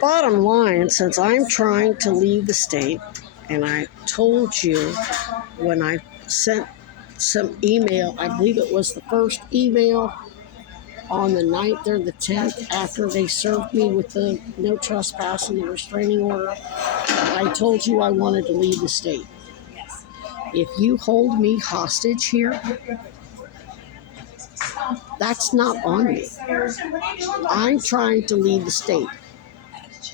Bottom line, since I'm trying to leave the state, and I told you when I sent some email, I believe it was the first email on the 9th or the 10th after they served me with the no trespass and the restraining order, I told you I wanted to leave the state. If you hold me hostage here, that's not on me. I'm trying to leave the state.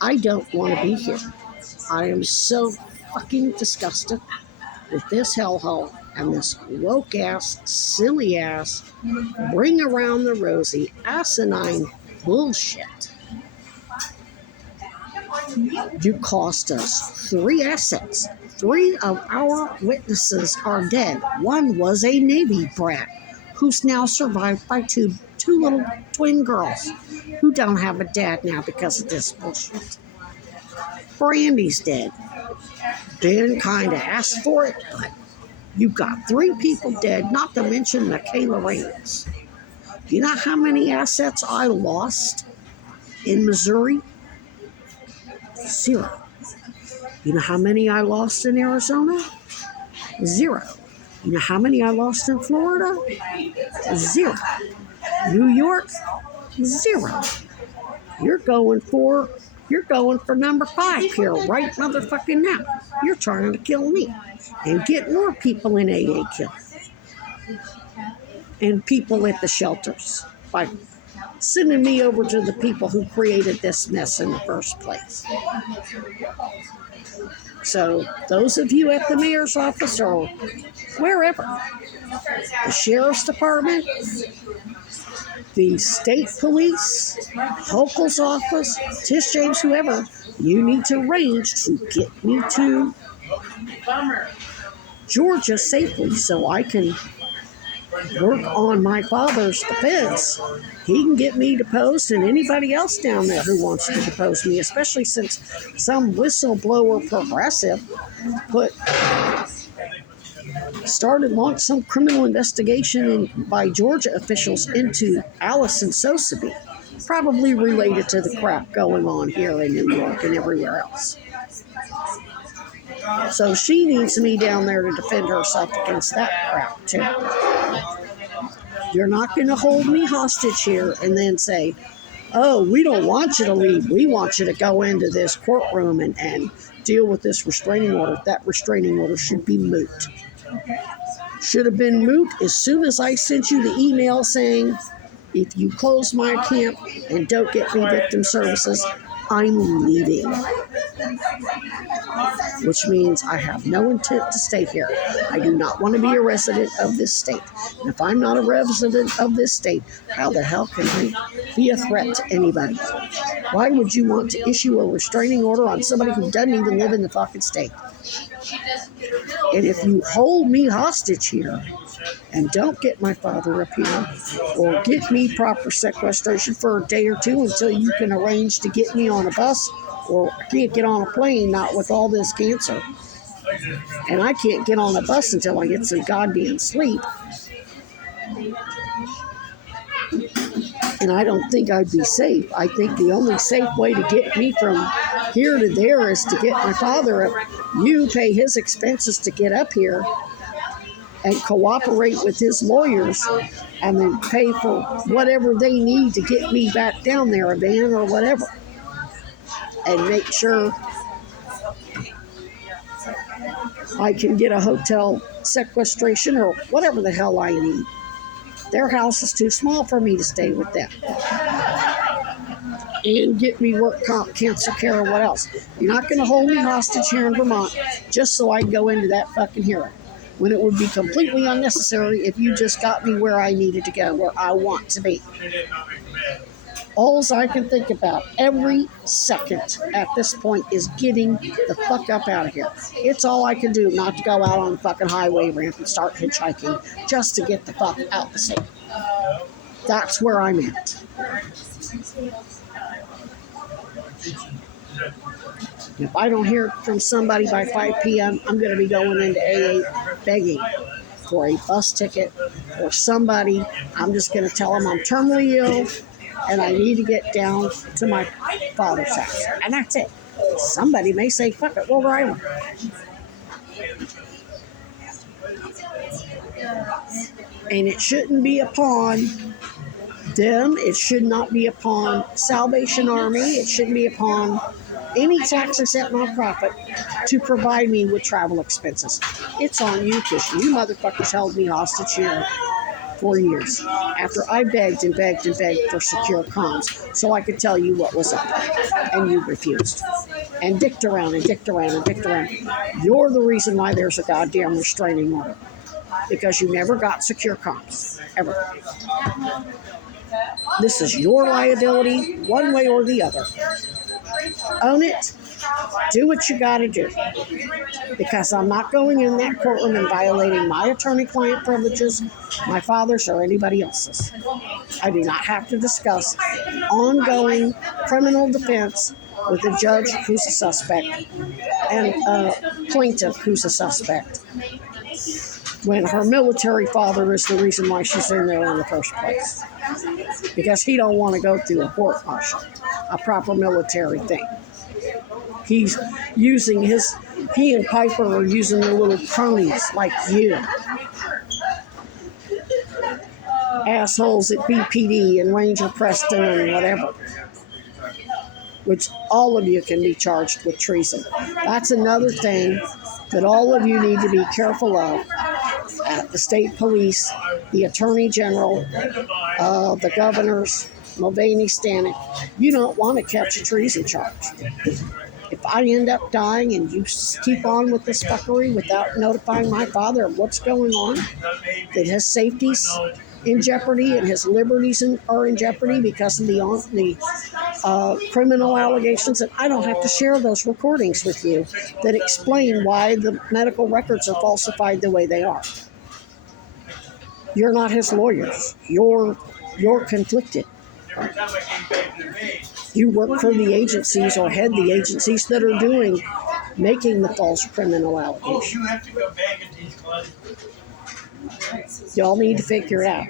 I don't want to be here. I am so fucking disgusted with this hellhole and this woke ass, silly ass, bring around the rosy, asinine bullshit. You cost us 3 assets. 3 of our witnesses are dead. One was a Navy brat who's now survived by two little twin girls who don't have a dad now because of this bullshit. Brandy's dead. Ben kind of asked for it, but you got 3 people dead, not to mention Michaela Reynolds. You know how many assets I lost in Missouri? 0. You know how many I lost in Arizona? 0. You know how many I lost in Florida? 0. New York? 0. You're going for number 5 here, right motherfucking now. You're trying to kill me and get more people in AA killed. And people at the shelters by sending me over to the people who created this mess in the first place. So those of you at the mayor's office or wherever, the sheriff's department, the state police, Hochul's office, Tish James, whoever, you need to arrange to get me to Georgia safely so I can work on my father's defense. He can get me deposed and anybody else down there who wants to depose me, especially since some whistleblower progressive launched some criminal investigation by Georgia officials into Allison Sosebee, probably related to the crap going on here in New York and everywhere else. So she needs me down there to defend herself against that crap too. You're not going to hold me hostage here and then say, oh, we don't want you to leave. We want you to go into this courtroom and deal with this restraining order. That restraining order should be moot. Should have been moot as soon as I sent you the email saying, if you close my account and don't get me victim services, I'm leaving. Which means I have no intent to stay here. I do not want to be a resident of this state. And if I'm not a resident of this state, how the hell can I be a threat to anybody? Why would you want to issue a restraining order on somebody who doesn't even live in the fucking state? And if you hold me hostage here and don't get my father up here or get me proper sequestration for a day or 2 until you can arrange to get me on a bus, or I can't get on a plane, not with all this cancer, and I can't get on a bus until I get some goddamn sleep, and I don't think I'd be safe. I think the only safe way to get me from here to there is to get my father up. You pay his expenses to get up here and cooperate with his lawyers and then pay for whatever they need to get me back down there, a van or whatever, and make sure I can get a hotel sequestration or whatever the hell I need. Their house is too small for me to stay with them. And get me work comp, cancer care, or what else. You're not going to hold me hostage here in Vermont just so I can go into that fucking hearing, when it would be completely unnecessary if you just got me where I needed to go, where I want to be. All I can think about every second at this point is getting the fuck up out of here. It's all I can do not to go out on the fucking highway ramp and start hitchhiking just to get the fuck out the state. That's where I'm at. If I don't hear from somebody by 5 p.m., I'm going to be going into AA begging for a bus ticket or somebody. I'm just going to tell them I'm terminally ill and I need to get down to my father's house. And that's it. Somebody may say, fuck it, we'll drive them. And it shouldn't be upon them. It should not be upon Salvation Army. It shouldn't be upon any tax exempt nonprofit to provide me with travel expenses. It's on you because you motherfuckers held me hostage here for years after I begged and begged and begged for secure comms so I could tell you what was up. And you refused. And dicked around and dicked around and dicked around. You're the reason why there's a goddamn restraining order. Because you never got secure comms. Ever. This is your liability, one way or the other. Own it. Do what you got to do. Because I'm not going in that courtroom and violating my attorney-client privileges, my father's, or anybody else's. I do not have to discuss ongoing criminal defense with a judge who's a suspect and a plaintiff who's a suspect, when her military father is the reason why she's in there in the first place. Because he don't want to go through a court martial, a proper military thing. He's using he and Piper are using their little cronies like you. Assholes at BPD and Ranger Preston and whatever. Which all of you can be charged with treason. That's another thing that all of you need to be careful of. At the state police, the attorney general, the governors, Mulvaney, Stanek, you don't want to catch a treason charge. If I end up dying and you keep on with this fuckery without notifying my father of what's going on, that his safety's in jeopardy and his liberties are in jeopardy because of the criminal allegations, and I don't have to share those recordings with you that explain why the medical records are falsified the way they are. You're not his lawyers. You're conflicted. You work for the agencies or head the agencies that are making the false criminal allegations. Y'all need to figure it out.